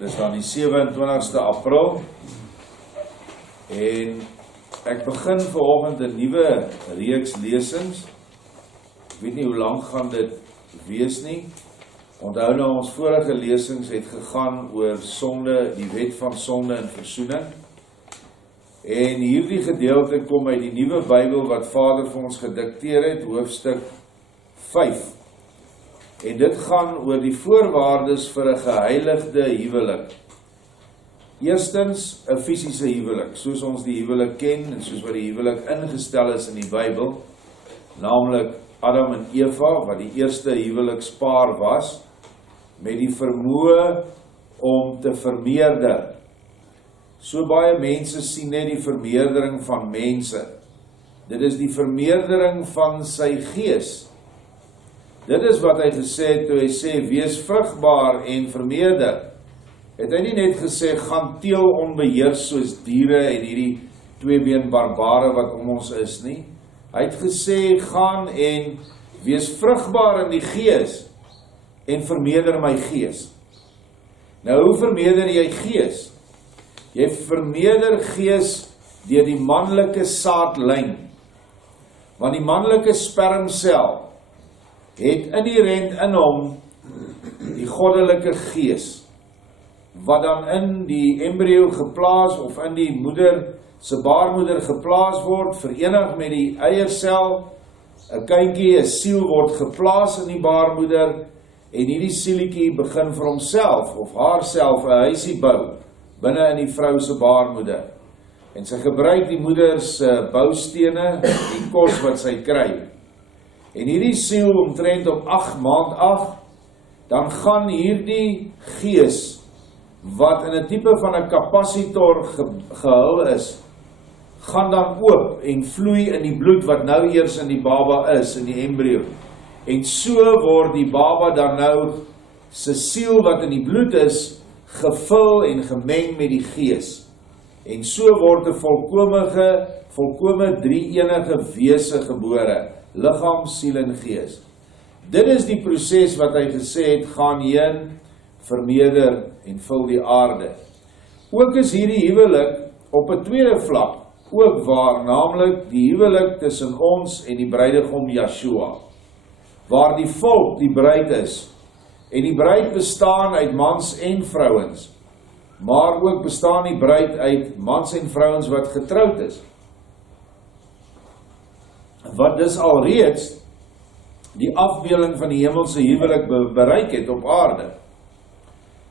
Dis dan die 27ste April en ek begin vanoggend 'n nuwe reeks lesings. Ek weet nie hoe lank gaan dit wees nie. Onthou nou ons vorige lesings het gegaan oor sonde, die wet van sonde en versoening. En hierdie gedeelte kom uit die Nuwe Bybel wat Vader vir ons gedikteer het, hoofstuk 5. En dit gaan oor die voorwaardes vir 'n geheiligde huwelik. Eerstens 'n fisiese huwelik, soos ons die huwelik ken en soos wat die huwelik ingestel is in die Bybel, naamlik Adam en Eva, wat die eerste huwelikspaar was, met die vermoë om te vermeerder. So baie mense sien net die vermeerdering van mense. Dit is die vermeerdering van sy gees. Dit is wat hy gesê het toe hy sê, wees vrugbaar en vermeerder. Het hy nie net gesê, gaan teel onbeheers soos diere en hierdie tweebeen barbare wat om ons is nie. Hy het gesê, gaan en wees vrugbaar in die gees en vermeerder my gees. Nou, hoe vermeerder jy gees? Jy vermeerder gees deur die manlike saadlyn. Want die manlike spermsel het inherent in hom die goddelike gees, wat dan in die embryo geplaas of in die moeder se baarmoeder geplaas word, verenig met die eiersel. 'n kindjie, 'n siel word geplaas in die baarmoeder en hierdie sielietjie begin vir homself of haarself 'n huisie bou binne in die vrou se baarmoeder. En sy gebruik die moeder se boustene, die kos wat sy kry. En hierdie siel omtrent op 8 maand, dan gaan hierdie gees, wat in 'n tipe van 'n kapasitor gehul is, gaan dan oop en vloei in die bloed wat nou eers in die baba is, in die embryo. En so word die baba dan nou se siel wat in die bloed is, gevul en gemeng met die gees. En so word 'n volkome drie-enige wese gebore, liggaam, siel en gees. Dit is die proses wat hy gesê het, gaan heen, vermeerder en vul die aarde. Ook is hierdie huwelik op 'n tweede vlak ook waar, naamlik die huwelik tussen ons en die bruidegom Yeshua, waar die volk die bruid is, en die bruid bestaan uit mans en vrouens, maar ook bestaan die bruid uit mans en vrouens wat getroud is, wat dus alreeds die afbeelding van die hemelse huwelik bereik het op aarde.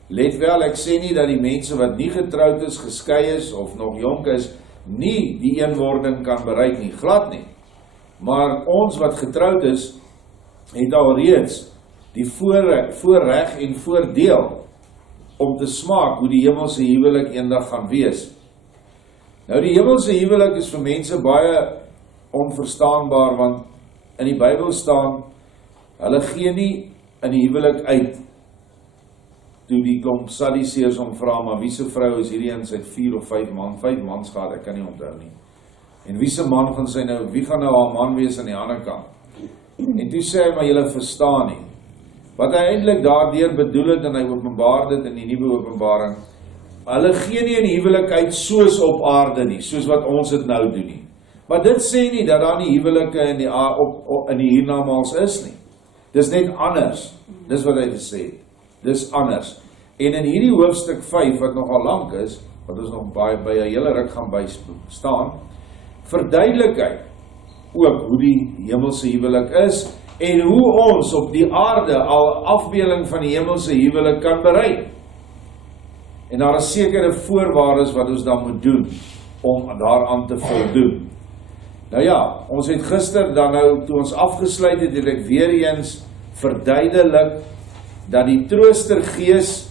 Let wel, ek sê nie dat die mense wat nie getroud is, geskei is of nog jonk is, nie die eenwording kan bereik nie, glad nie. Maar ons wat getroud is, het alreeds die voorreg en voordeel om te smaak hoe die hemelse huwelik eendag gaan wees. Nou, die hemelse huwelik is vir mense baie onverstaanbaar, want in die Bybel staan, hulle gee nie in die huwelik uit. Toe die klomp Sadduseërs hom vra, maar wie se vrou is hierdie en sy het 4 of 5 mans gehad, ek kan nie onthou nie. En wie se man gaan sy nou, wie gaan nou haar man wees aan die ander kant? En toe sê hy, maar julle verstaan nie. Wat hy eintlik daardeur bedoel het, en hy openbaar dit in die nuwe openbaring, hulle gee nie in die huwelik uit soos op aarde nie, soos wat ons dit nou doen nie. Maar dit sê nie dat daar nie huwelike in die hiernamaals is nie. Dis net anders. Dis wat hy gesê het. Dis anders. En in hierdie hoofstuk 5, wat nogal lank is, wat ons nog by 'n hele ruk gaan bystaan, verduidelik hy ook hoe die hemelse huwelik is, en hoe ons op die aarde al afbeelding van die hemelse huwelik kan bereik. En daar is sekere voorwaardes wat ons dan moet doen, om daaraan te voldoen. Nou ja, ons het gister dan nou, toe ons afgesluit het ek weer eens verduidelik, dat die troostergees,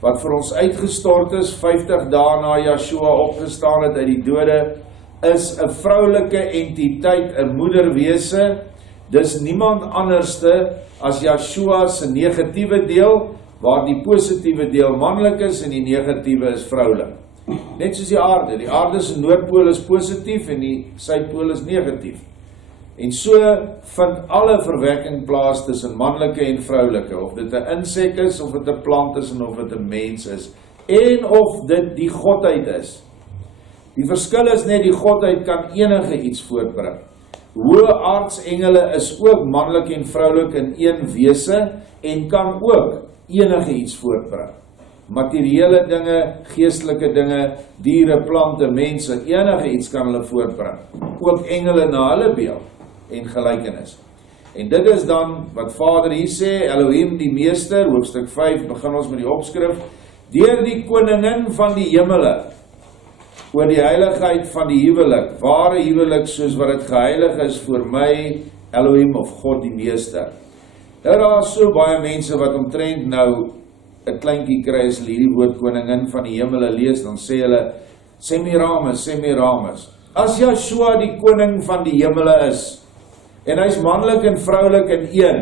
wat vir ons uitgestort is, 50 dae na Yeshua opgestaan het uit die dode, is 'n vroulike entiteit, 'n moederwese. Dis niemand anderste as Yeshua se negatiewe deel, waar die positiewe deel manlik is en die negatiewe is vroulik. Net soos die aarde. Die aarde se noordpool is positief en die suidpool is negatief. En so vind alle verwekking plaas tussen manlike en vroulike, of dit 'n insek is, of dit 'n plant is, en of dit 'n mens is. en of dit die godheid is. Die verskil is net, die godheid kan enige iets voortbring. Hoë aardsengele is ook manlik en vroulik in een wese en kan ook enige iets voortbring. Materiële dinge, geestelike dinge, diere, plante, mense, enige iets kan hulle voortbring. Ook engele na hulle beeld en gelykenis. En dit is dan wat Vader hier sê, Elohim die Meester, hoofstuk 5, begin ons met die opskrif, deur die koningin van die hemele, oor die heiligheid van die huwelik, ware huwelik soos wat dit geheilig is vir my, Elohim of God die Meester. Nou daar is so baie mense wat omtrent nou 'n kleintjie kry as hulle hierdie woord koningin van die hemele lees, dan sê hulle, Semiramis. As Yeshua die koning van die hemele is, en hy's manlik en vroulik in een,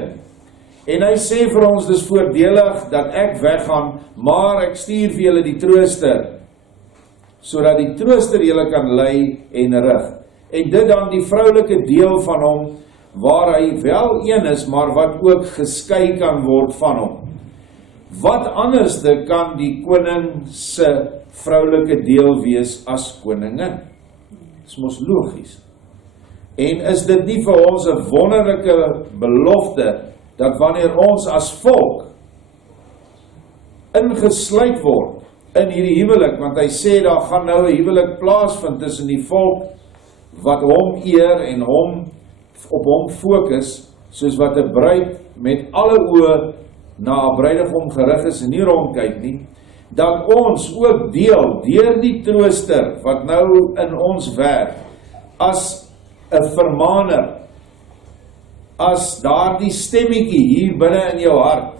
en hy sê vir ons, dis voordelig dat ek weggaan, maar ek stuur vir julle die trooster, sodat die trooster julle kan lei en rig. En dit dan die vroulike deel van hom, waar hy wel een is, maar wat ook geskei kan word van hom. Wat anderste kan die koning se vroulike deel wees as koningin? Dis mos logies. En is dit nie vir ons 'n wonderlike belofte, dat wanneer ons as volk ingesluit word in hierdie huwelik, want hy sê daar gaan nou 'n huwelik plaasvind tussen die volk wat hom eer en hom op hom fokus, soos wat 'n bruid met alle oë na 'n bruidegom gerig is en nie rondkyk nie, dat ons ook deel deur die trooster wat nou in ons werk, as 'n vermaner, as daardie stemmetjie hier binne in jou hart,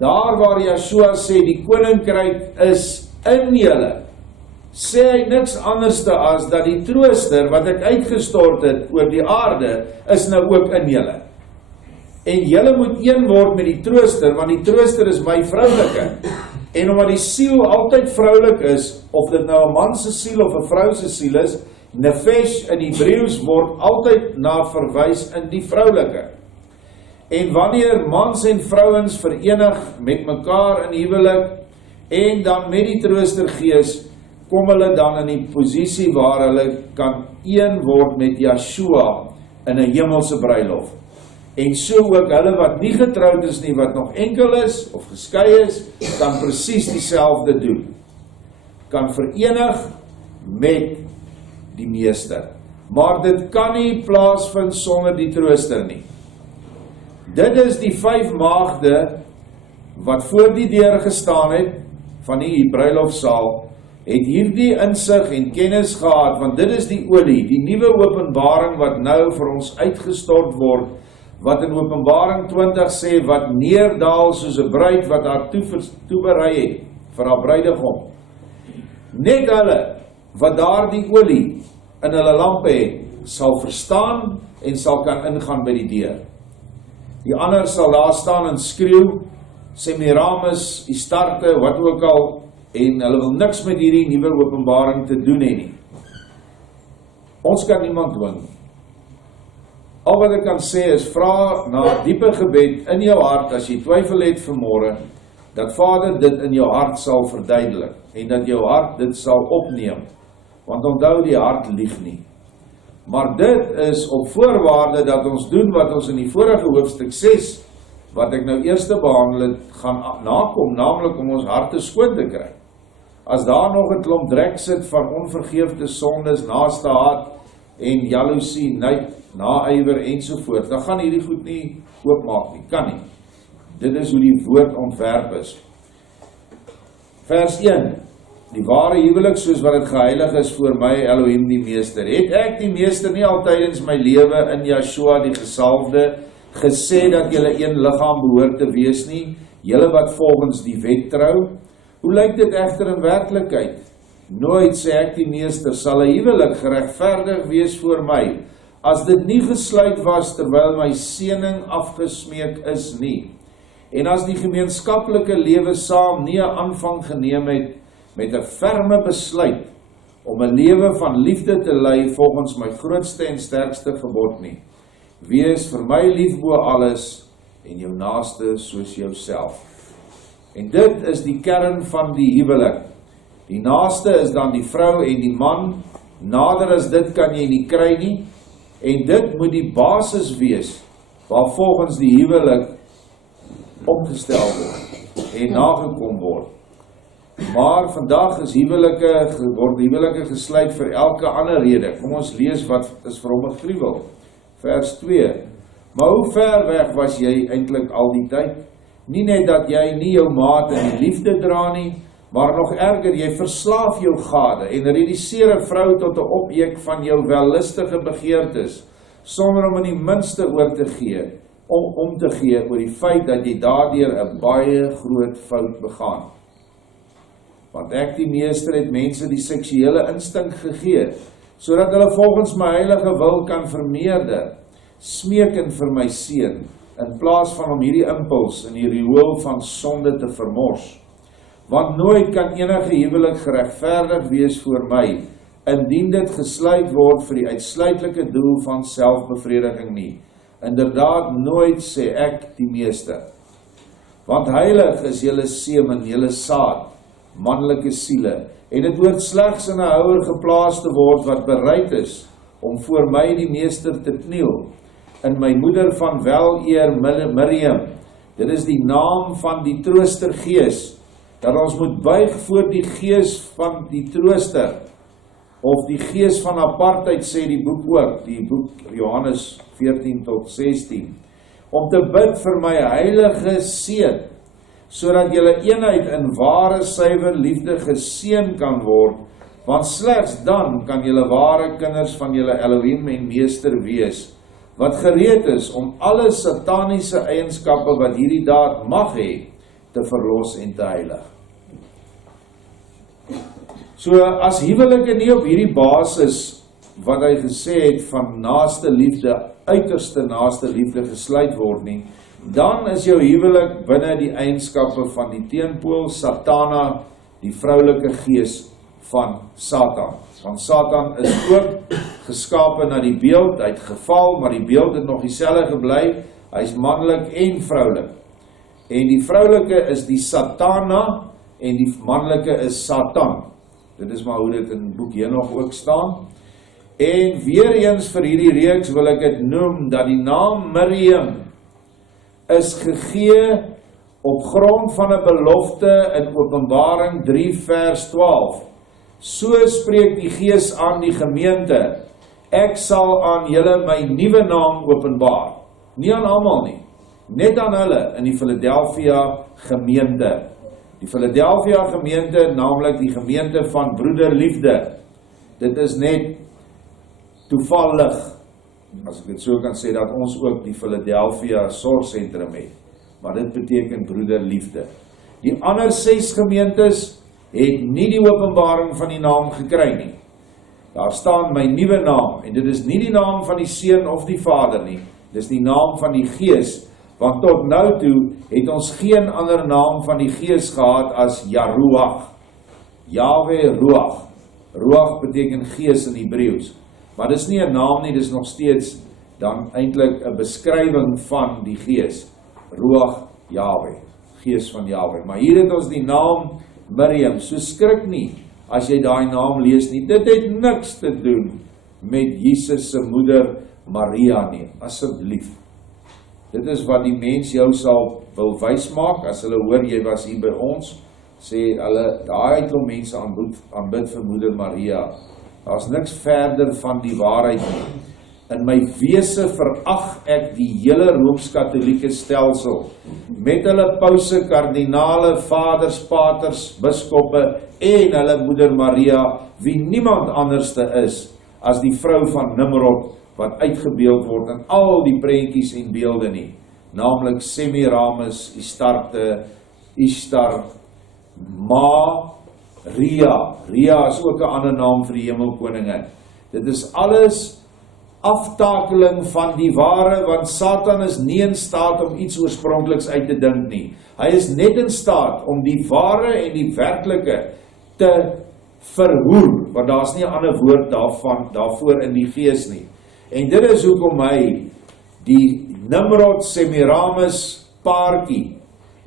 daar waar Yeshua sê die koninkryk is in julle, sê hy niks anderste as dat die trooster wat ek uitgestort het oor die aarde, is nou ook in julle. En julle moet een word met die trooster, want die trooster is my vroulike. En omdat die siel altyd vroulik is, of dit nou 'n man se siel of 'n vrou se siel is, nefesh in Hebreëus word altyd na verwys in die vroulike. En wanneer mans en vrouens verenig met mekaar in huwelik, en dan met die troostergees, kom hulle dan in die posisie waar hulle kan een word met Yeshua in 'n hemelse bruilof. En so ook hulle wat nie getroud is nie, wat nog enkel is of geskei is, kan presies dieselfde doen. Kan verenig met die Meester. Maar dit kan nie plaasvind sonder die trooster nie. Dit is die 5 maagde wat voor die deur gestaan het van die bruilofsaal, het hierdie insig en kennis gehad, want dit is die olie, die nuwe openbaring wat nou vir ons uitgestort word, wat in Openbaring 20 sê, wat neerdaal soos 'n bruid wat haar toeberei het vir haar bruidegom. Net hulle wat daardie olie in hulle lampe het, sal verstaan en sal kan ingaan by die deur. Die ander sal daar staan en skreeu, Semiramis, Istarte, wat ook al, en hulle wil niks met hierdie nuwe openbaring te doen hê nie. Ons kan niemand dwing. Al wat ek kan sê is, vra na diepe gebed in jou hart, as jy twyfel het vanmôre, dat Vader dit in jou hart sal verduidelik, en dat jou hart dit sal opneem, want onthou die hart lieg nie. Maar dit is op voorwaarde dat ons doen wat ons in die vorige hoofstuk 6, wat ek nou eerste behandel het, gaan nakom, naamlik om ons harte skoon te kry. As daar nog 'n klomp drek sit van onvergeefde sondes, naaste haat en jaloesie, nyd, naaiwer ensovoorts, dan gaan hierdie goed nie oopmaak nie, kan nie. Dit is hoe die woord ontwerp is. Vers 1. Die ware huwelik soos wat dit geheilig is voor my, Elohim die Meester. Het ek die Meester nie al tydens my lewe in Yeshua die gesalfde gesê dat julle een liggaam behoort te wees nie, julle wat volgens die wet trou? Hoe lyk dit egter in werklikheid? Nooit, sê ek die Meester, sal 'n huwelik geregverdig wees voor my, as dit nie gesluit was terwyl my seëning afgesmeek is nie, en as die gemeenskaplike lewe saam nie 'n aanvang geneem het met 'n ferme besluit om 'n lewe van liefde te lei volgens my grootste en sterkste gebod nie. Wees vir my lief bo alles en jou naaste soos jouself. En dit is die kern van die huwelik. Die naaste is dan die vrou en die man. Nader as dit kan jy nie kry nie. En dit moet die basis wees waar volgens die huwelik opgestel word en nagekom word. Maar vandag is word huwelike gesluit vir elke ander rede. Kom ons lees wat is vir hom 'n gruwel. Vers 2. Maar hoe ver weg was jy eintlik al die tyd? Nie net dat jy nie jou maat in die liefde dra nie, maar nog erger, jy verslaaf jou gade en reduseer 'n vrou tot 'n objek van jou wellustige begeertes, sonder om in die minste om te gee oor die feit dat jy daardeur 'n baie groot fout begaan. Want ek die meester het mense die seksuele instink gegee, sodat hulle volgens my heilige wil kan vermeerder, smeeken vir my seun, in plaas van om hierdie impuls in die riool van sonde te vermors. Want nooit kan enige huwelik geregverdig wees voor my, indien dit gesluit word vir die uitsluitlike doel van selfbevrediging nie. Inderdaad nooit, sê ek die meester. Want heilig is julle semen, julle saad, manlike siele, en dit hoort slegs in 'n houer geplaas te word wat bereid is om voor my die meester te kniel, in my moeder van weleer Miriam. Dit is die naam van die troostergees, dat ons moet buig voor die gees van die trooster, of die gees van apartheid, sê die boek ook, die boek Johannes 14 tot 16, om te bid vir my heilige seun, sodat julle eenheid in ware suiwer liefde geseën kan word, want slegs dan kan julle ware kinders van julle Elohim en meester wees, wat gereed is om alle sataniese eienskappe wat hierdie daad mag hê, te verlos en te heilig. So as huwelike nie op hierdie basis wat hy gesê het van naaste liefde, uiterste naaste liefde gesluit word nie, dan is jou huwelik binne die eienskappe van die teenpool Satana, die vroulike gees van Satan. Want Satan is ook geskape na die beeld, hy het geval, maar die beeld het nog dieselfde gebly, hy is manlik en vroulik. En die vroulike is die Satana en die manlike is Satan. Dit is maar hoe dit in boek Henog ook staan. En weer eens vir hierdie reeks wil ek dit noem, dat die naam Miriam is gegee op grond van 'n belofte in Openbaring 3 vers 12. So spreek die Gees aan die gemeente, ek sal aan julle my nuwe naam openbaar. Nie aan almal nie, net aan hulle in die Philadelphia gemeente. Die Philadelphia gemeente, naamlik die gemeente van broederliefde. Dit is net toevallig, as ek dit so kan sê, dat ons ook die Philadelphia sorgsentrum het. Maar dit beteken broederliefde. Die ander 6 gemeentes het nie die openbaring van die naam gekry nie. Daar staan my nuwe naam, en dit is nie die naam van die Seun of die Vader nie, dit is die naam van die Gees, want tot nou toe het ons geen ander naam van die Gees gehad as Yaruach. Yahweh Ruach. Ruach beteken Gees in Hebreëus. Maar dit is nie 'n naam nie, dit is nog steeds dan eintlik 'n beskrywing van die Gees. Ruach Yahweh, Gees van Yahweh. Maar hier het ons die naam Miriam, so skrik nie as jy daai naam lees nie. Dit het niks te doen met Jesus se moeder Maria nie, asseblief. Dit is wat die mens jou sal wil wys maak, as hulle hoor jy was hier by ons, sê hulle, daai klomp mense aanbid vir moeder Maria. Daar's niks verder van die waarheid nie. In my wese verag ek die hele Rooms-Katolieke stelsel, met hulle pause, kardinale, vaders, paters, biskoppe en hulle moeder Maria, wie niemand anderste is as die vrou van Nimrod, wat uitgebeeld word in al die prentjies en beelde nie, naamlik Semiramis, Ishtar, Ria. Ria is ook 'n ander naam vir die hemelkoningin. Dit is alles aftakeling van die ware, want Satan is nie in staat om iets oorspronkliks uit te dink nie. Hy is net in staat om die ware en die werklike te verhoer, want daar's nie 'n ander woord daarvoor in die Gees nie. En dit is hoekom hy die Nimrod Semiramis paartjie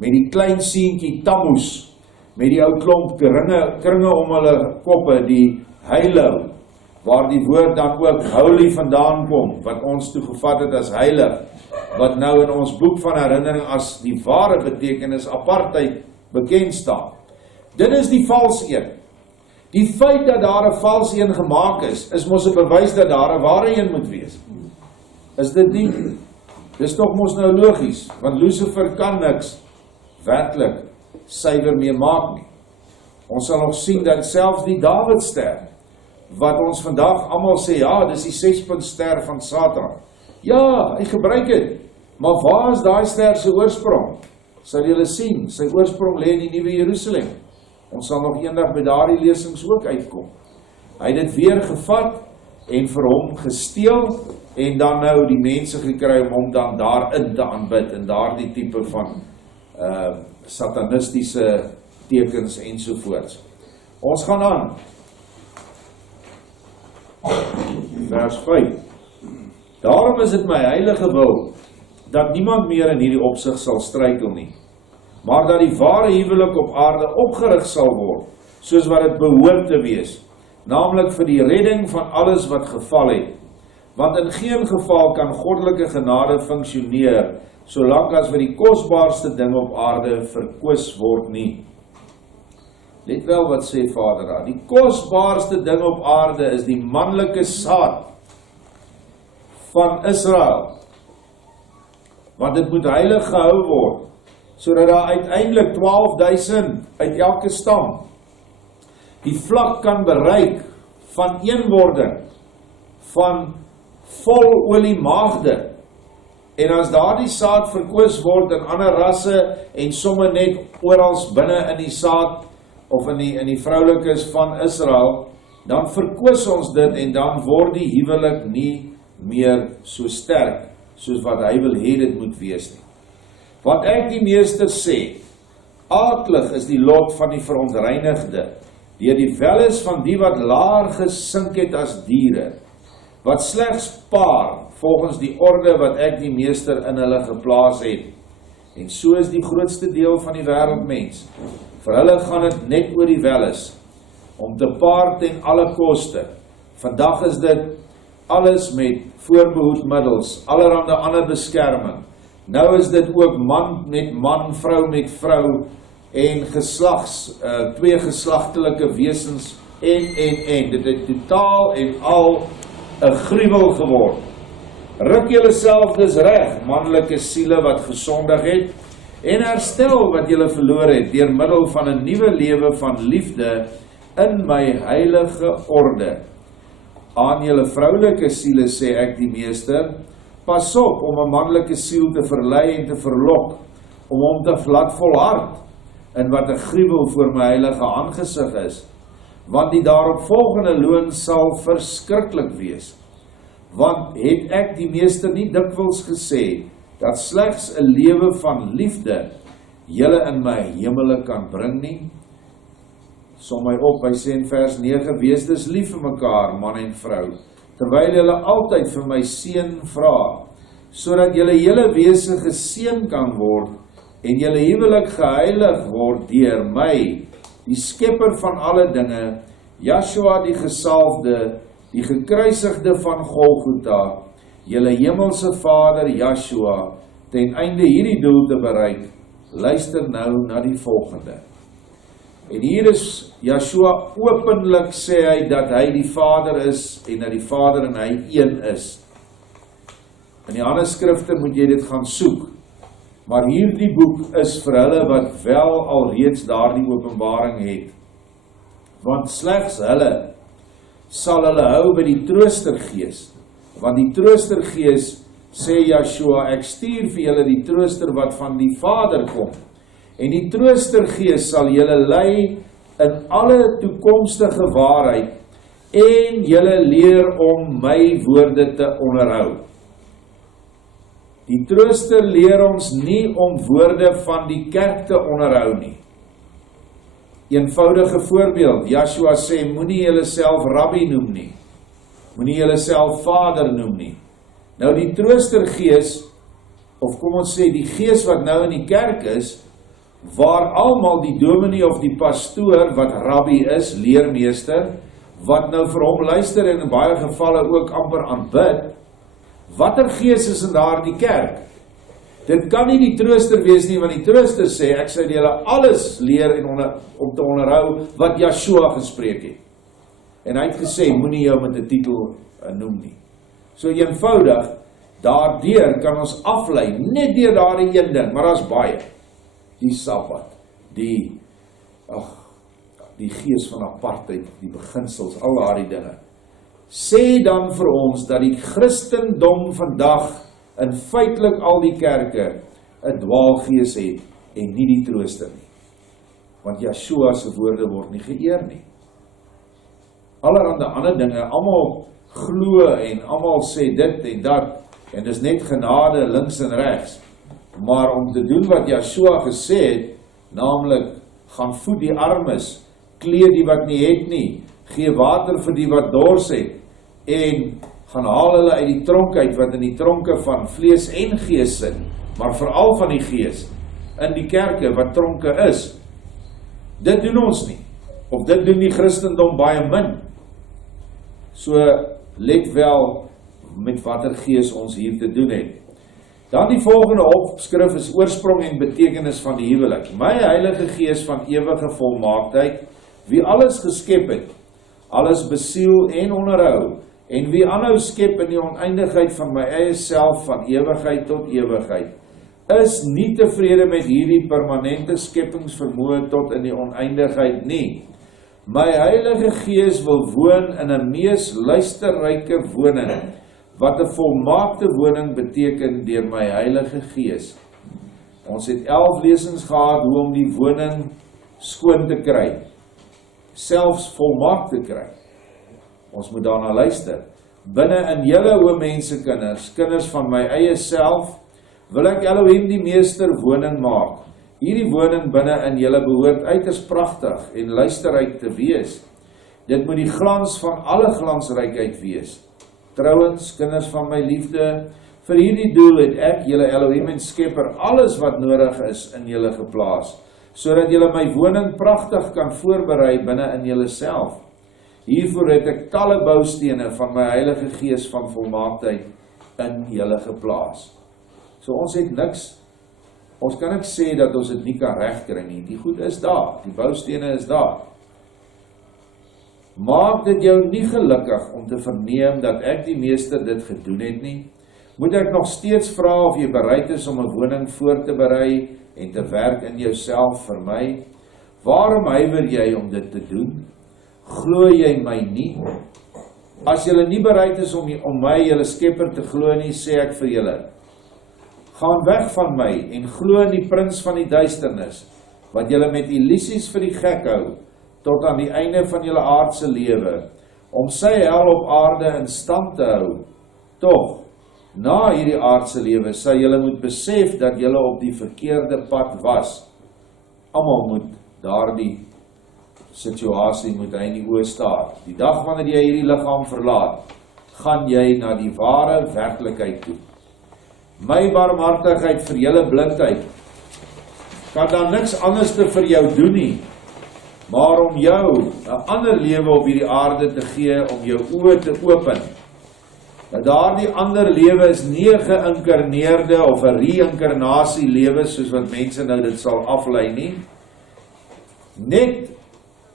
met die klein seentjie Tammuz, met die ou klomp kringe om hulle koppe, die heilou, waar die woord dan ook holy vandaan kom, wat ons toegevat het as heilig, wat nou in ons boek van herinnering as die ware betekenis apartheid bekend staan. Dit is die vals een. Die feit dat daar 'n vals een gemaak is mos 'n bewys dat daar 'n ware een moet wees. Is dit nie? Dis tog mos nou logies, want Lucifer kan niks werklik suiwer mee maak nie. Ons sal nog sien dat selfs die Dawidster, wat ons vandag almal sê, ja, dis die 6-punt ster van Satan. Ja, hy gebruik dit. Maar waar is daai ster se oorsprong? Sal julle sien, sy oorsprong lê in die Nuwe Jerusalem. Ons sal nog eendag by daardie lesings ook uitkom. Hy het dit weer gevat en vir hom gesteel en dan nou die mense gekry om hom dan daarin te aanbid en daardie tipe van satanistiese tekens ensovoorts. Ons gaan aan. Vers 5. Daarom is dit my heilige wil dat niemand meer in hierdie opsig sal struikel nie, maar dat die ware huwelik op aarde opgerig sal word, soos wat dit behoort te wees, naamlik vir die redding van alles wat geval het. Want in geen geval kan goddelike genade funksioneer, solank as vir die kosbaarste ding op aarde verkwis word nie. Let wel wat sê Vader daar. Die kosbaarste ding op aarde is die manlike saad van Israel. Want dit moet heilig gehou word, sodat daar uiteindelik 12.000 uit elke stam die vlak kan bereik van eenwording, van vol olie maagde. En as daardie saad verkwis word in ander rasse en somme net orals binne in die saad of in die vroulikes van Israel, dan verkwis ons dit en dan word die huwelik nie meer so sterk soos wat hy wil hê dit moet wees nie. Wat ek die meester sê, aaklig is die lot van die verontreinigde, deur die welis van die wat laer gesink het as diere, wat slegs paar volgens die orde wat ek die meester in hulle geplaas het. En so is die grootste deel van die wêreldmens. Vir hulle gaan dit net oor die welis, om te paar ten alle koste. Vandag is dit alles met voorbehoedmiddels, allerhande ander beskerming. Nou is dit ook man met man, vrou met vrou, en twee geslagtelike wesens, en. Dit het totaal en al 'n gruwel geword. Ruk julle self dus reg, manlike siele wat gesondig het, en herstel wat julle verloor het, deur middel van 'n nuwe lewe van liefde in my heilige orde. Aan julle vroulike siele sê ek die meester, pas op om 'n manlike siel te verlei en te verlok, om hom te laat volhard in wat 'n gruwel voor my heilige aangesig is, want die daaropvolgende loon sal verskriklik wees. Want het ek die meester nie dikwels gesê, dat slegs 'n lewe van liefde julle in my hemele kan bring nie? Som my op, hy sê in vers 9, wees dus lief vir mekaar, man en vrou, terwyl julle altyd vir my seën vra, sodat julle hele wese geseën kan word, en julle huwelik geheilig word deur my, die skepper van alle dinge, Joshua die gesalfde, die gekruisigde van Golgotha, julle hemelse Vader Joshua, ten einde hierdie doel te bereik. Luister nou na die volgende. En hier is Joshua openlik sê hy dat hy die Vader is en dat die Vader en hy een is. In die ander skrifte moet jy dit gaan soek. Maar hierdie boek is vir hulle wat wel alreeds daardie openbaring het. Want slegs hulle sal hulle hou by die troostergees. Want die troostergees, sê Joshua, ek stuur vir julle die trooster wat van die Vader kom. En die troostergees sal julle lei in alle toekomstige waarheid en julle leer om my woorde te onderhou. Die trooster leer ons nie om woorde van die kerk te onderhou nie. Eenvoudige voorbeeld, Joshua sê, moenie julle self rabbi noem nie. Moenie julle self vader noem nie. Nou die troostergees, of kom ons sê, die gees wat nou in die kerk is, waar almal die dominee of die pastoor, wat rabbi is, leermeester, wat nou vir hom luister en in baie gevalle ook amper aanbid, watter gees is in daardie kerk? Dit kan nie die trooster wees nie, want die trooster sê, ek sê julle alles leer en om te onderhou wat Yeshua gespreek het. En hy het gesê, moenie jou met 'n titel noem nie. So eenvoudig, daardeur kan ons aflei, net deur daardie een ding, maar daar's baie. Die Sabbat, die gees van apartheid, die beginsels, al daardie dinge. Sê dan vir ons dat die Christendom vandag in feitelik al die kerke 'n dwaalgees het en nie die trooster nie. Want Yeshua se woorde word nie geëer nie. Allerhande ander dinge, almal glo en almal sê dit en dat, en dis net genade links en regs. Maar om te doen wat Yeshua gesê het, naamlik gaan voed die armes, kleed die wat nie het nie, gee water vir die wat dors het, en gaan haal hulle uit die tronk uit, wat in die tronke van vlees en gees sit, maar veral van die gees, in die kerke wat tronke is. Dit doen ons nie, of dit doen die Christendom baie min. So, let wel met watter gees ons hier te doen het. Dan die volgende opskrif is oorsprong en betekenis van die huwelik. My Heilige Gees van ewige volmaaktheid, wie alles geskep het, alles besiel en onderhou, en wie aanhou skep in die oneindigheid van my eie self van ewigheid tot ewigheid, is nie tevrede met hierdie permanente skepingsvermoë tot in die oneindigheid nie. My Heilige Gees wil woon in 'n mees luisterryke woning, wat 'n volmaakte woning beteken deur my Heilige Gees. Ons het 11 lesings gehad hoe om die woning skoon te kry, selfs volmaak te kry. Ons moet daarna luister. Binne in julle, o mense kinders van my eie self, wil ek Elohim die meester woning maak. Hierdie woning binne in julle behoort uiters pragtig en luisterryk te wees. Dit moet die glans van alle glansrykheid wees. Trouwens, kinders van my liefde, vir hierdie doel het ek, julle Elohim en Skepper, alles wat nodig is in julle geplaas, sodat julle my woning pragtig kan voorberei binne in julle self. Hiervoor het ek talle boustene van my Heilige Gees van volmaaktheid in julle geplaas. So ons het niks, ons kan ek sê dat ons dit nie kan regkry nie. Die goed is daar, die boustene is daar. Maak dit jou nie gelukkig om te verneem dat ek die meester dit gedoen het nie? Moet ek nog steeds vra of jy bereid is om 'n woning voor te berei en te werk in jouself vir my? Waarom huiwer jy om dit te doen? Glo jy my nie? As julle nie bereid is om my, julle Skepper, te glo nie, sê ek vir julle, gaan weg van my en glo in die prins van die duisternis, wat julle met illusies vir die gek hou, tot aan die einde van julle aardse lewe, om sy hel op aarde in stand te hou. Tog, na hierdie aardse lewe, sal julle moet besef dat julle op die verkeerde pad was. Almal moet daardie situasie moet hy in die oë staar. Die dag wanneer jy hierdie liggaam verlaat, gaan jy na die ware werklikheid toe. My barmhartigheid vir julle blindheid kan dan niks anders te vir jou doen nie, maar om jou 'n ander lewe op hierdie aarde te gee, om jou oë te open. Dat daardie ander lewe is nie 'n geïnkarneerde of 'n reïnkarnasie lewe, soos wat mense nou dit sal aflei nie. Net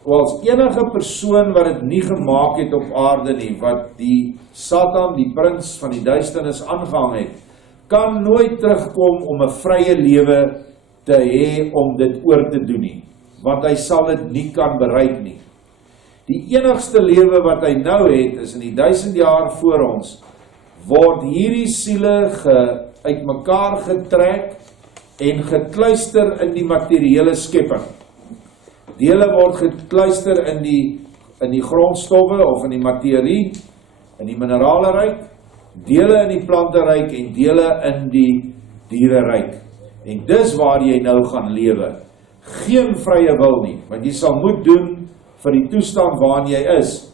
als enige persoon wat dit nie gemaak het op aarde nie, wat die Satan, die prins van die duisternis aangehang het, kan nooit terugkom om 'n vrye lewe te hê om dit oor te doen nie, want hy sal dit nie kan bereik nie. Die enigste lewe wat hy nou het, is in die 1000 jaar voor ons, word hierdie siele uitmekaar getrek en gekluister in die materiële skepping. Dele word gekluister in die grondstowwe of in die materie, in die mineraleryk, dele in die planteryk en dele in die diereryk. En dis waar jy nou gaan lewe. Geen vrye wil nie, want jy sal moet doen vir die toestand waarin jy is.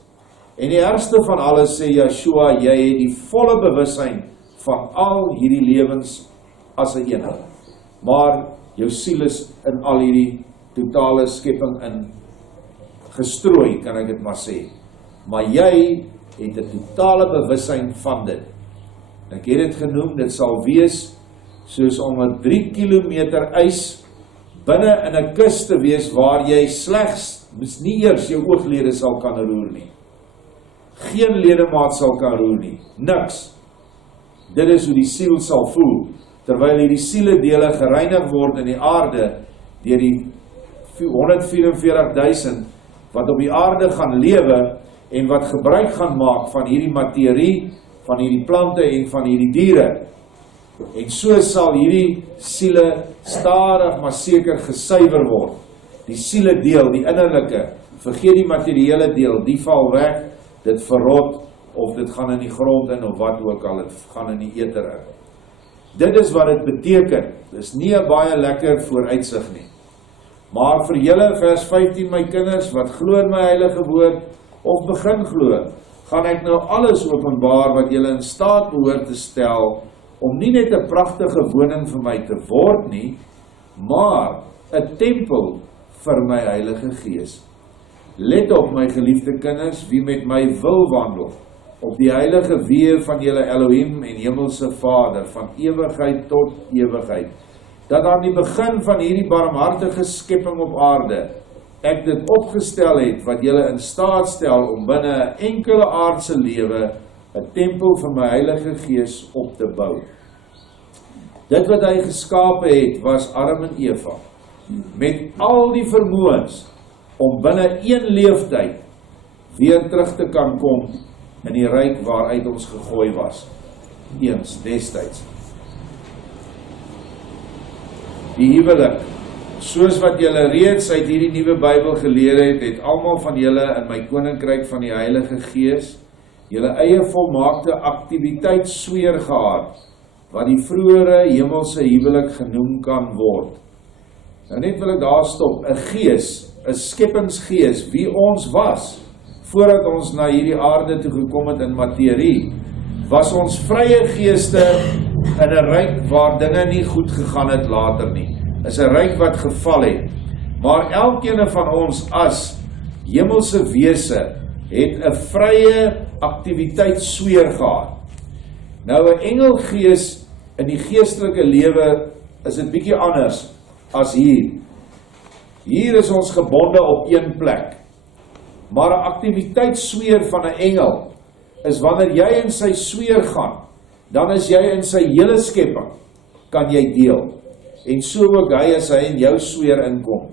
En die ergste van alles, sê Yeshua, jy het die volle bewussyn van al hierdie lewens as 'n eenheid. Maar Jou siel is in al hierdie totale skepping in gestrooi, kan ek dit maar sê. Maar jy het 'n totale bewussyn van dit. Ek het dit genoem, dit sal wees soos om 'n 3 kilometer ys binne in 'n kus te wees waar jy slegs, nie eers jou ooglede sal kan roer nie. Geen ledemaat sal kan roer nie, niks. Dit is hoe die siel sal voel, terwyl hierdie sieledele gereinig word in die aarde, deur die 144.000 wat op die aarde gaan lewe, en wat gebruik gaan maak van hierdie materie, van hierdie plante en van hierdie diere. En so sal hierdie siele stadig maar seker gesuiwer word. Die siele deel, die innerlike, vergeet die materiële deel, die val weg, dit verrot, of dit gaan in die grond in, of wat ook al, dit gaan in die eter in. Dit is wat dit beteken, dit is nie 'n baie lekker vooruitsig nie. Maar vir julle, vers 15, my kinders, wat glo in my heilige woord, of begin glo, gaan ek nou alles openbaar wat julle in staat behoort te stel, om nie net 'n pragtige woning vir my te word nie, maar 'n tempel vir my Heilige Gees. Let op, my geliefde kinders, wie met my wil wandel, op die heilige weë van julle Elohim en Hemelse Vader, van ewigheid tot ewigheid, dat aan die begin van hierdie barmhartige skepping op aarde, ek dit opgestel het, wat julle in staat stel om binne 'n enkele aardse lewe 'n tempel vir my Heilige Gees op te bou. Dit wat hy geskape het, was Adam en Eva, met al die vermoëns, om binne een leeftyd weer terug te kan kom in die ryk waaruit ons gegooi was, eens destyds. Die huwelik, soos wat julle reeds uit hierdie Nuwe Bybel geleer het, het almal van julle in my koninkryk van die Heilige Gees julle eie volmaakte aktiwiteit sweer gehad, wat die vroegere hemelse huwelik genoem kan word. Nou net wil ek daar stop, 'n gees, 'n skeppingsgees, wie ons was, voordat ons na hierdie aarde toe gekom het in materie, was ons vrye geeste in 'n ryk waar dinge nie goed gegaan het later nie. Is 'n ryk wat geval het. Maar elkeen van ons as hemelse wese het 'n vrye aktiwiteit sweer gehad. Nou 'n engelgees in die geestelike lewe is dit bietjie anders as hier. Hier is ons gebonde op een plek. Maar 'n aktiwiteit sweer van 'n engel is wanneer jy in sy sweer gaan, dan is jy in sy hele skepping, kan jy deel. En so ook hy as hy in jou sweer inkom.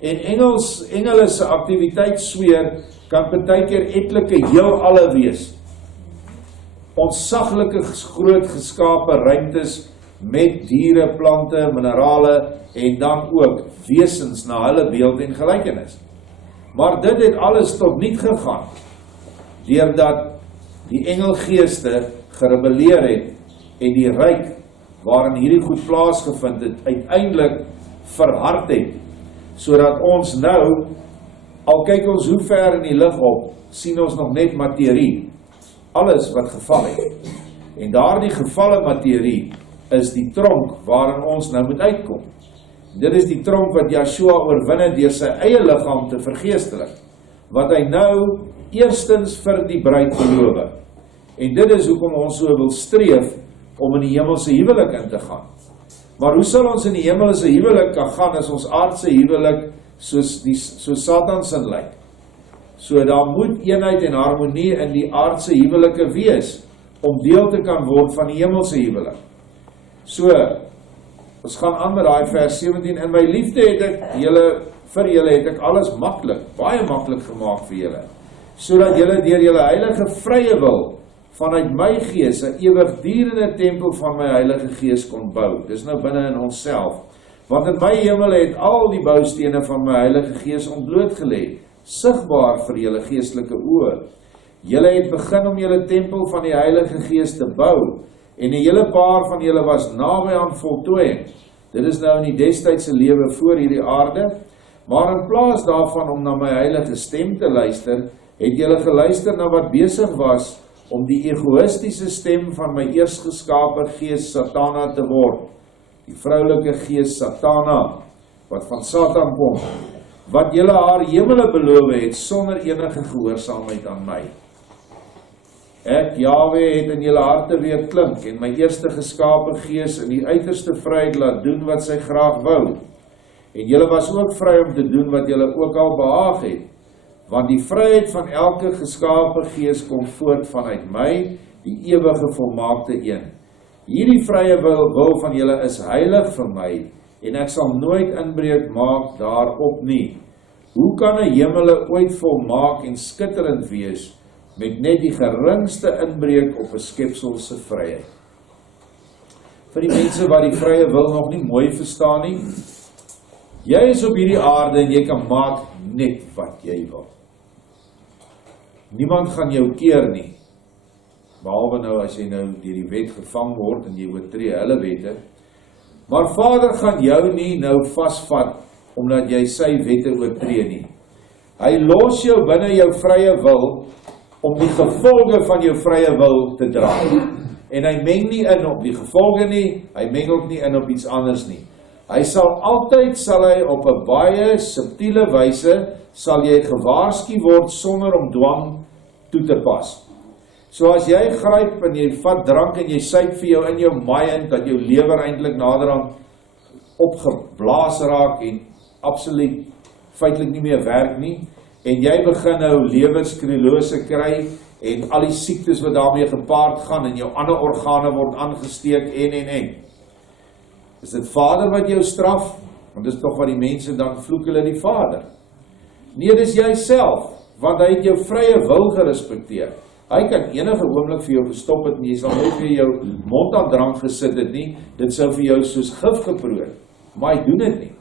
En engele se aktiwiteit sweer kan partykeer etlike heelalle wees. Ontsaglike groot geskape ruimtes met diere, plante, minerale en dan ook wesens na hulle beeld en gelykenis. Maar dit het alles tot niet gegaan, deurdat die engelgeeste gerebelleer het en die ryk waarin hierdie goed plaasgevind het, uiteindelik verhard het, sodat ons nou, al kyk ons hoe ver in die lig op, sien ons nog net materie, alles wat geval het. En daardie gevalle materie is die tronk waarin ons nou moet uitkom. Dit is die tronk wat Joshua oorwin het deur sy eie liggaam te vergeestelik, wat hy nou eerstens vir die bruid beloof. En dit is hoekom ons so wil streef om in die hemelse huwelik in te gaan. Maar hoe sal ons in die hemelse huwelik kan gaan as ons aardse huwelik soos Satan sin lyk? So daar moet eenheid en harmonie in die aardse huwelike wees, om deel te kan word van die hemelse huwelik. So, ons gaan aan met daai vers 17, in my liefde het ek vir julle het ek alles maklik, baie maklik gemaak vir julle, sodat julle deur julle heilige vrye wil, vanuit my gees, 'n ewigdurende tempel van my Heilige Gees kon bou. Dis nou binne in onsself. Want in my hemel het al die boustene van my Heilige Gees ontbloot gelê, sigbaar vir julle geestelike oë. Julle het begin om julle tempel van die Heilige Gees te bou, en 'n hele paar van julle was naby aan voltooiing. Dit is nou in die destydse lewe voor hierdie aarde, maar in plaas daarvan om na my heilige stem te luister, het julle geluister na wat besig was om die egoïstiese stem van my eersgeskape gees Satana te word, die vroulike gees Satana, wat van Satan kom, wat julle haar hemele beloof het, sonder enige gehoorsaamheid aan my. Ek, Jahwe, het in julle harte weer klink, en my eerste geskape gees in die uiterste vryheid laat doen wat sy graag wou. En julle was ook vry om te doen wat julle ook al behaag het, want die vryheid van elke geskape gees kom voort vanuit my, die ewige volmaakte een. Hierdie vrye wil van julle is heilig vir my, en ek sal nooit inbreuk maak daarop nie. Hoe kan 'n hemele ooit volmaak en skitterend wees, met net die geringste inbreuk op 'n skepsel se vryheid? Vir die mense wat die vrye wil nog nie mooi verstaan nie, jy is op hierdie aarde en jy kan maak net wat jy wil. Niemand gaan jou keer nie, behalwe nou as jy nou deur die wet gevang word en jy oortree hulle wette. Maar Vader gaan jou nie nou vasvat omdat jy sy wette oortree nie. Hy los jou binne jou vrye wil om die gevolge van jou vrye wil te dra. En hy meng nie in op die gevolge nie, hy meng ook nie in op iets anders nie. Hy sal op 'n baie subtiele wyse, sal jy gewaarsku word sonder om dwang toe te pas. So as jy gryp en jy vat drank en jy suip vir jou in jou maai, dat jou lewer eintlik naderhand opgeblaas raak en absoluut feitelik nie meer werk nie, en jy begin nou lewersklerose kry en al die siektes wat daarmee gepaard gaan en jou ander organe word aangesteek en. Is dit Vader wat jou straf? Want dis tog wat die mense dan vloek hulle die Vader. Nee, dis jy self, want hy het jou vrye wil gerespekteer. Hy kan enige oomblik vir jou gestop het en jy sal nooit weer jou mond aan drank gesit het nie, dit sou vir jou soos gif geproe, maar hy doen dit nie.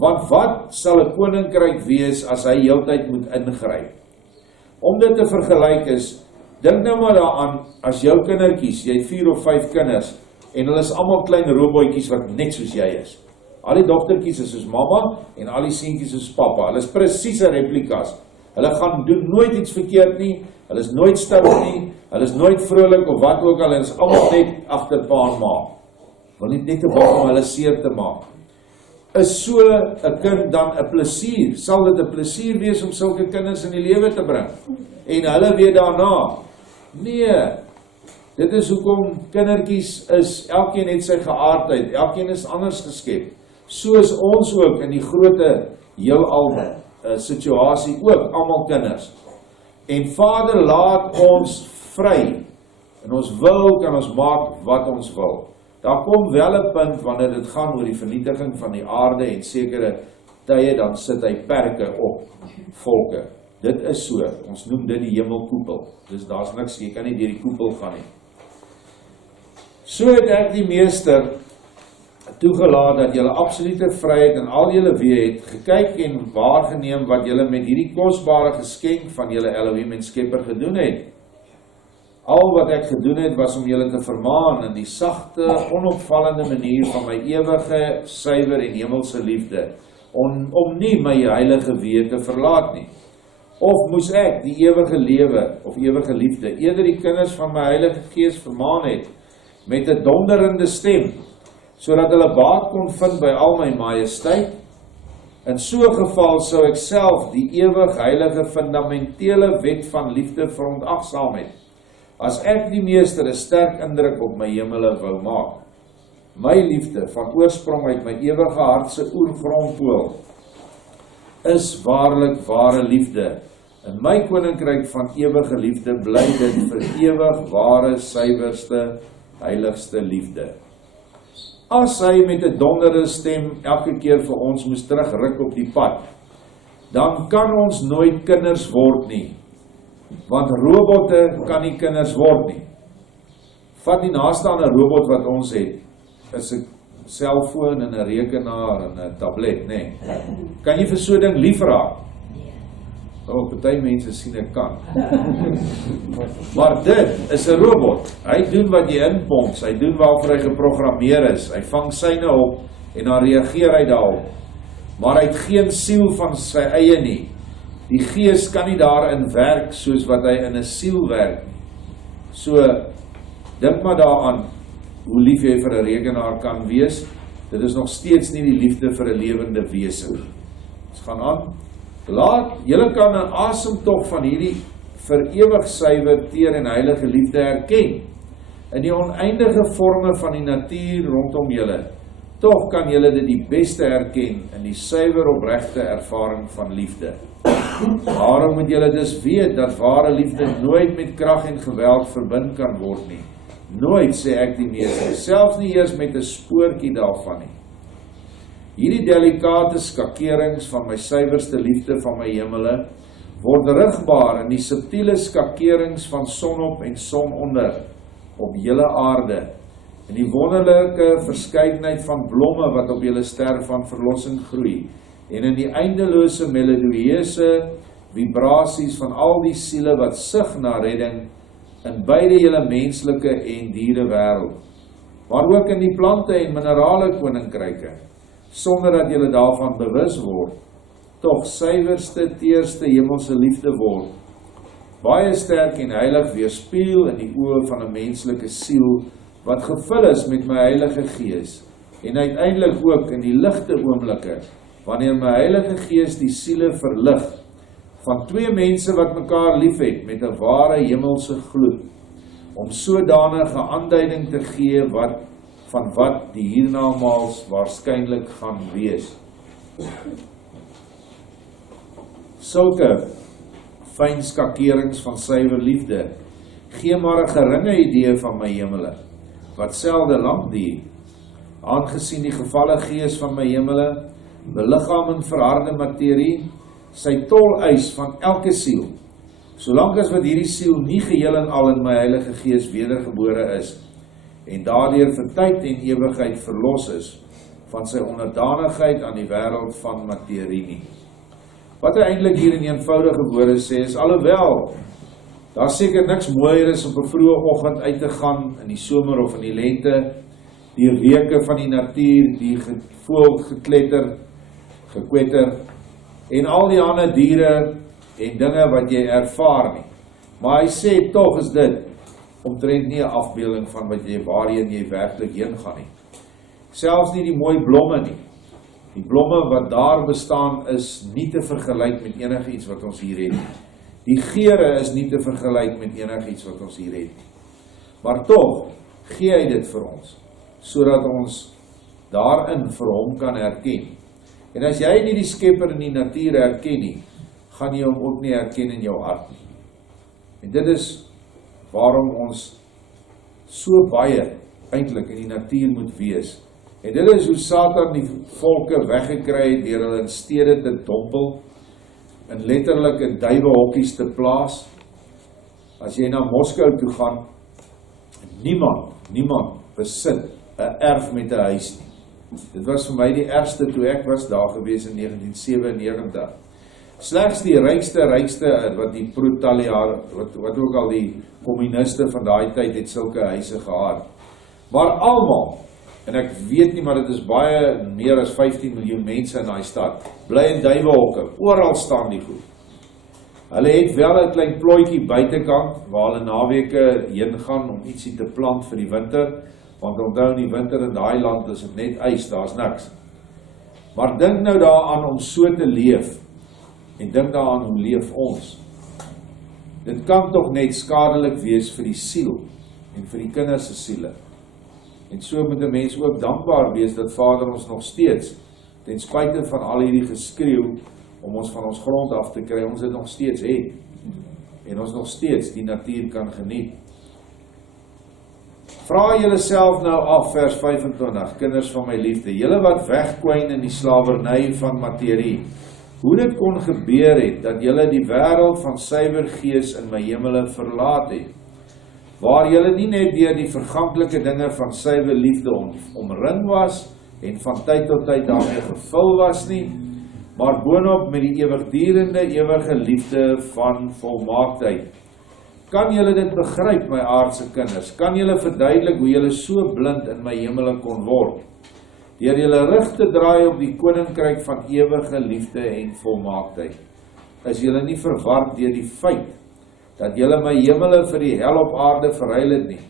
Want wat sal 'n koninkryk wees as hy heeltyd moet ingryp? Om dit te vergelyk is, dink nou maar daaraan, as jou kindertjies, jy het 4 of 5 kinders, en hulle is allemaal klein robotjies wat net soos jy is. Al die dogtertjies is soos mamma, en al die seentjies soos papa. Hulle is presiese replikas. Hulle gaan doen nooit iets verkeerd nie, hulle is nooit stout nie, hulle is nooit vrolik of wat ook al, hulle is allemaal net agter pa en ma. Wil net te wag om hulle seer te maak. Is so 'n kind dan 'n plesier? Sal dit 'n plesier wees om sulke kinders in die lewe te bring? En hulle weer daarna? Nee, dit is hoekom kindertjies is, elkeen het sy geaardheid, elkeen is anders geskep. So is ons ook in die grote heelal situasie ook, almal kinders. En Vader laat ons vry, en ons wil, kan ons maak wat ons wil. Daar kom wel 'n punt wanneer dit gaan oor die vernietiging van die aarde en sekere tye, dan sit hy perke op volke. Dit is so, ons noem dit die hemelkoepel. Dus daar's niks, jy kan nie deur die koepel gaan nie. So het ek die meester toegelaat dat julle absolute vryheid in al julle weë het, gekyk en waargeneem wat julle met hierdie kosbare geskenk van julle Elohim en Skepper gedoen het. Al wat ek gedoen het was om julle te vermaan in die sagte, onopvallende manier van my ewige, suiwer en hemelse liefde, om nie my heilige weë te verlaat nie. Of moes ek die ewige lewe, of ewige liefde, eerder die kinders van my Heilige Gees vermaan het, met 'n donderende stem, sodat hulle baat kon vind by al my majesteit. In so 'n geval sou ek self die ewig heilige fundamentele wet van liefde verontagsaam het, as ek die meester 'n sterk indruk op my hemele wou maak. My liefde van oorsprong uit my ewige hart se oergrondpool is waarlik ware liefde. In my koninkryk van ewige liefde bly dit vir ewig ware, suiwerste, heiligste liefde. As hy met 'n donderende stem elke keer vir ons moes terugruk op die pad, dan kan ons nooit kinders word nie, want robotte kan nie kinders word nie. Vat die naaste aan 'n robot wat ons het, is 'n selfoon en 'n rekenaar en 'n tablet, nê. Kan jy vir so 'n ding lief raak? Party mense sien ek kan. Maar dit is 'n robot. Hy doen wat jy inpomp, hy doen waarvoor hy geprogrammeer is. Hy vang syne op en dan reageer hy daarop. Maar hy het geen siel van sy eie nie. Die gees kan nie daarin werk soos wat hy in 'n siel werk nie. So, dink maar daaraan, hoe lief jy vir 'n rekenaar kan wees, dit is nog steeds nie die liefde vir 'n lewende wese. Ons gaan aan. Laat, julle kan 'n asemtog van hierdie vir ewig suiwer, teer en heilige liefde erken, in die oneindige forme van die natuur rondom julle. Tog kan julle dit die beste erken in die suiwer opregte ervaring van liefde. Daarom moet julle dus weet dat ware liefde nooit met krag en geweld verbind kan word nie. Nooit, sê ek die meeste, selfs nie eers met 'n spoortjie daarvan nie. Hierdie delikate skakerings van my suiwerste liefde van my hemele word rigbaar in die subtiele skakerings van sonop en sononder op julle aarde, in die wonderlike verskeidenheid van blomme wat op julle ster van verlossing groei, en in die eindelose melodieuse vibrasies van al die siele wat sug na redding in beide julle menslike en diere wêreld, maar ook in die plante en minerale koninkryke, sonder dat julle daarvan bewus word, tog suiwerste, teerste hemelse liefde word, baie sterk en heilig weerspieël in die oë van 'n menslike siel, wat gevul is met my Heilige Gees, en uiteindelik ook in die ligte oomblikke, wanneer my Heilige Gees die siele verlig, van twee mense wat mekaar lief het, met 'n ware hemelse gloed, om sodanige aanduiding te gee van wat die hiernamaals waarskynlik gaan wees. Sulke fyn skakerings van suiwer liefde gee maar 'n geringe idee van my hemele, wat selde lank duur, aangesien die gevalle gees van my hemele beliggaam in verharde materie, sy tol eis van elke siel, solank as wat hierdie siel nie geheel en al in my Heilige Gees wedergebore is, en daardeur vir tyd en ewigheid verlos is, van sy onderdanigheid aan die wêreld van materie nie. Wat hy eintlik hier in eenvoudige woorde sê is, alhoewel, daar seker niks mooier is op 'n vroeë oggend uit te gaan, in die somer of in die lente, die reuke van die natuur, die voël gekwetter, en al die ander diere en dinge wat jy ervaar nie. Maar hy sê, tog is dit omtrent nie 'n afbeelding van waarheen jy werklik heen gaan nie. Selfs nie die mooi blomme nie. Die blomme wat daar bestaan is nie te vergelyk met enige iets wat ons hier het. Die geure is nie te vergelyk met enige iets wat ons hier het. Maar tog gee hy dit vir ons, sodat ons daarin vir hom kan herken. En as jy nie die skepper in die natuur herken nie, gaan jy hom ook nie herken in jou hart nie. En dit is waarom ons so baie eintlik in die natuur moet wees. En dit is hoe Satan die volke weggekry het deur hulle in stede te dompel, en letterlik in duiwehokkies te plaas. As jy na Moskou toe gaan, niemand besit 'n erf met 'n huis nie. Dit was vir my die ergste toe ek was daar gewees in 1997. Slegs die rykste wat die proletariaat, wat ook al die kommuniste van daai tyd het sulke huise gehad. Maar almal, en ek weet nie, maar dit is baie meer as 15 miljoen mense in daai stad, bly in duiwehokke, oral staan die goed. Hulle het wel 'n klein plooitjie buitekant, waar hulle naweke heen gaan om ietsie te plant vir die winter, want onthou in die winter in daai land is dit net ys, daar's niks. Maar dink nou daaraan om so te leef, en dink daaraan hoe leef ons. Dit kan tog net skadelik wees vir die siel, en vir die kinders se siele. En so moet 'n mens ook dankbaar wees dat Vader ons nog steeds, ten spyte van al hierdie geskreeu, om ons van ons grond af te kry, ons dit nog steeds het, en ons nog steeds die natuur kan geniet. Vra julleself nou af, vers 25, kinders van my liefde, julle wat wegkwyn in die slawerny van materie, hoe dit kon gebeur het, dat julle die wêreld van suiwer gees in my hemele verlaat het, waar julle nie net deur die verganklike dinge van suiwer liefde omring was, en van tyd tot tyd daarmee gevul was nie, maar boonop met die ewigdurende, ewige liefde van volmaaktheid. Kan julle dit begryp, my aardse kinders? Kan julle verduidelik hoe julle so blind in my hemele kon word? Deur julle rug te draai op die koninkryk van ewige liefde en volmaaktheid. Is julle nie verward deur die feit dat julle my hemele vir die hel op aarde verruil het nie?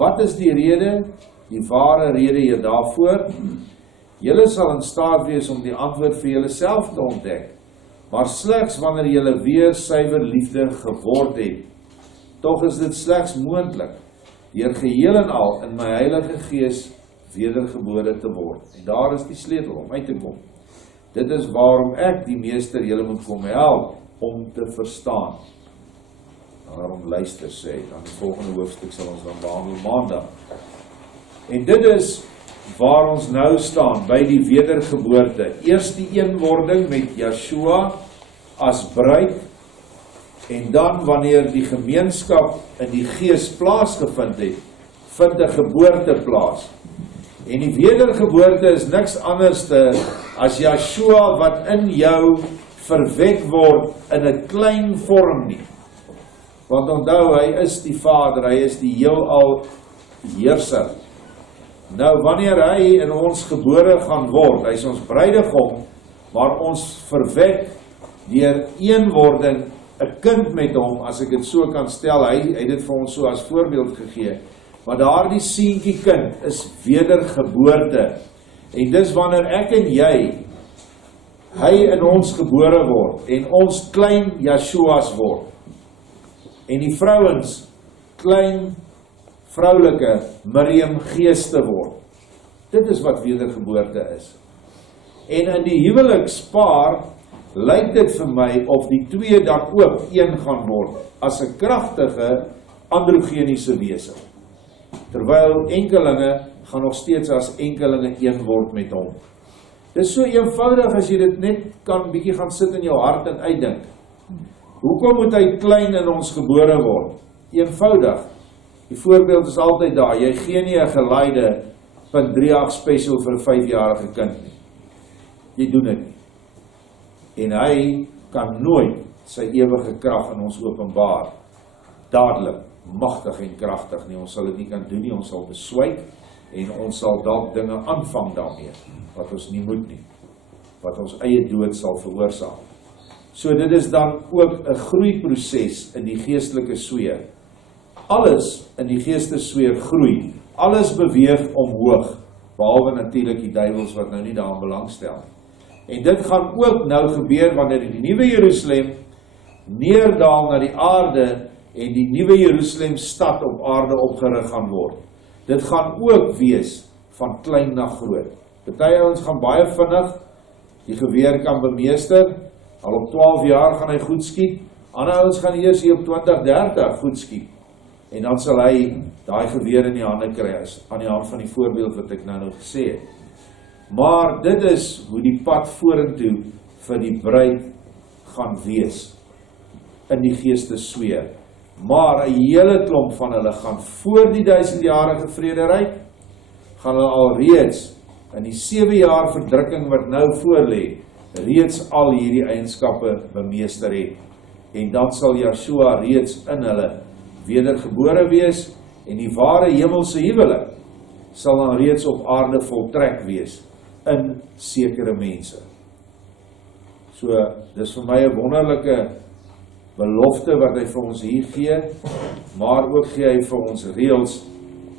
Wat is die rede? Die ware rede hier daarvoor? Julle sal in staat wees om die antwoord vir julle self te ontdek, maar slegs wanneer julle weer suiwer liefde geword het. Tog is dit slegs moontlik, deur geheel en al in my Heilige Gees wedergebore te word. En daar is die sleutel om uit te kom. Dit is waarom ek die meester julle moet kom help om te verstaan. Daarom luister, sê, dan die volgende hoofstuk sal ons dan behandel maandag. En dit is waar ons nou staan, by die wedergeboorte. Eers die eenwording met Yeshua as bruid, en dan wanneer die gemeenskap in die Gees plaasgevind het, vind 'n geboorte plaas. En die wedergeboorte is niks anders as Yeshua wat in jou verwek word in 'n klein vorm nie. Want onthou, hy is die Vader, hy is die heelal heerser. Nou, wanneer hy in ons gebore gaan word, hy is ons bruidegom, maar ons verwek deur eenwording 'n kind met hom, as ek dit so kan stel, hy het dit vir ons so as voorbeeld gegee. Maar daardie seentjie kind is wedergeboorte. En dis wanneer ek en hy in ons gebore word, en ons klein Yeshua's word. En die vrouens, klein vroulike Miriam geeste word. Dit is wat wedergeboorte is. En in die huwelikspaar lyk dit vir my of die twee dan ook een gaan word, as 'n kragtige androgeniese wese. Terwyl enkelinge gaan nog steeds as enkelinge een word met hom. Dit is so eenvoudig as jy dit net kan bietjie gaan sit in jou hart en uitdink. Hoekom moet hy klein in ons gebore word? Eenvoudig. Die voorbeeld is altyd daar, jy gee nie 'n geleide .38 special vir 'n 5-jarige kind nie. Jy doen dit nie. En hy kan nooit sy ewige krag in ons openbaar, dadelik, magtig en kragtig nie. Ons sal dit nie kan doen nie, ons sal beswyk, en ons sal dalk dinge aanvang daarmee, wat ons nie moet nie, wat ons eie dood sal veroorsaak. So dit is dan ook 'n groeiproses in die geestelike sweer. Alles in die geestessfeer groei, alles beweeg omhoog, behalwe natuurlik die duiwels wat nou nie daaraan belangstel nie. En dit gaan ook nou gebeur wanneer die nuwe Jerusalem neerdal na die aarde en die nuwe Jerusalem stad op aarde opgerig gaan word. Dit gaan ook wees van klein na groot. Party ons gaan baie vinnig die geweer kan bemeester, al op 12 jaar gaan hy goed skiet, ander ouens gaan eers hier op 20, 30 goed skiet. En dan sal hy daai geweer in die hande kry, aan die hand van die voorbeeld wat ek nou gesê het. Maar dit is hoe die pad vorentoe vir die bruid gaan wees, in die geestessfeer. Maar 'n hele klomp van hulle gaan voor die 1000-jarige vrederyk, gaan hulle al reeds in die 7 jaar verdrukking wat nou voorlê, reeds al hierdie eienskappe bemeester het. En dan sal Yeshua reeds in hulle wedergebore wees, en die ware hemelse huwelik sal dan reeds op aarde voltrek wees in sekere mense. So, dis vir my 'n wonderlike belofte wat hy vir ons hier gee, maar ook gee hy vir ons reëls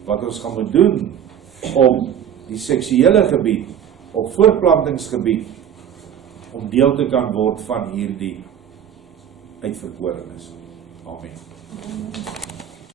wat ons gaan moet doen om die seksuele gebied, op voortplantingsgebied, om deel te kan word van hierdie uitverkorenes. Amen.